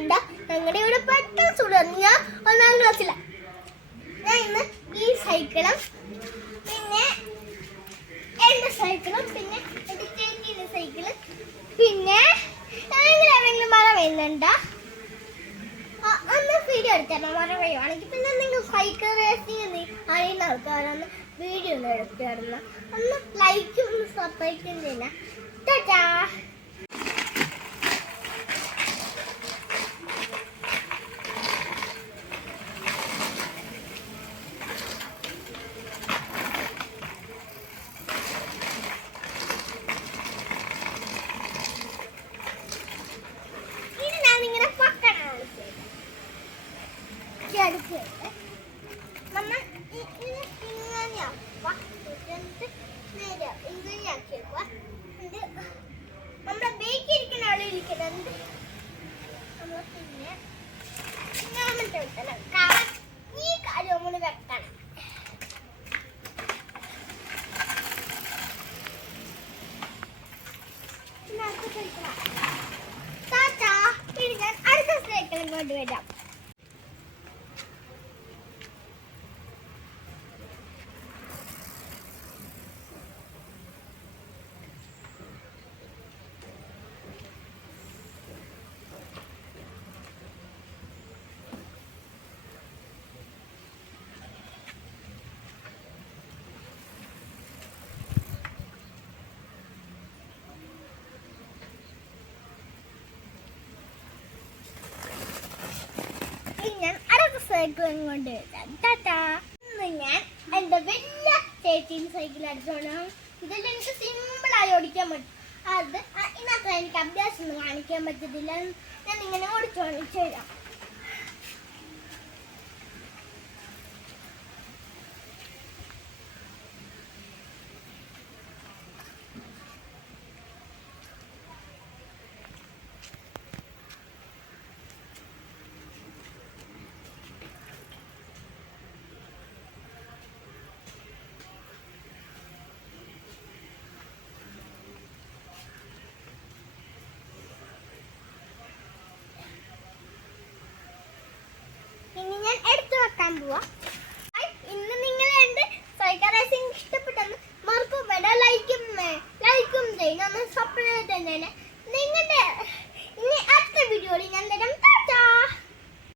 കണ്ട ഞങ്ങളുടെ ഇവിടെ പെട്ടെന്ന് ചൂടാണ്. ഞാൻ 1ാം ക്ലാസ്സിലാണ്. ഞാൻ ഇന്ന് ഈ സൈക്കിളും പിന്നെ എൻ്റെ സൈക്കിളും പിന്നെ എൻ്റെ ചേച്ചിയുടെ സൈക്കിളും പിന്നെ എവിടെയെങ്കിലും മഴ പെയ്യുന്നുണ്ടോ ഒന്ന് വീഡിയോ എടുത്തരണം. മഴ പെയ്യുവാണെങ്കിൽ പിന്നെ നിങ്ങൾ സൈക്കിൾ റേസിംഗ് അറിയുന്ന ആൾക്കാരൊന്ന് വീഡിയോ ഒന്ന് എടുത്തിരുന്ന ഒന്ന് ലൈക്കും ഒന്ന് സബ്സ്ക്രൈബും ചെയ്യണം. ടാറ്റാ. നമ്മുടെ ബേക്ക് ഇരിക്കുന്ന ആളിരിക്കുന്നുണ്ട്. പിന്നെ ഈ കാര്യം നമ്മൾ വെക്കണം. ടാറ്റാ. ഇനി ഞാൻ അടുത്ത സൈക്കിളും കൊണ്ടുവരാം. ഞാൻ അടുത്ത സൈക്കിളും കൊണ്ട് വരാം. ടാറ്റാ. ഇന്ന് ഞാൻ എൻ്റെ വലിയ ചേച്ചിയുടെ സൈക്കിൾ എടുത്തോണം. ഇതെല്ലാം എനിക്ക് സിമ്പിളായി ഓടിക്കാൻ പറ്റും. അത് ഇന്നത്ര എനിക്ക് അഭ്യാസം ഒന്നും കാണിക്കാൻ പറ്റത്തില്ല. ഞാൻ ഇങ്ങനെ ഓടിച്ചു തരാം. ഇനി ഞാൻ എടുത്തു വെക്കാൻ പോവാ.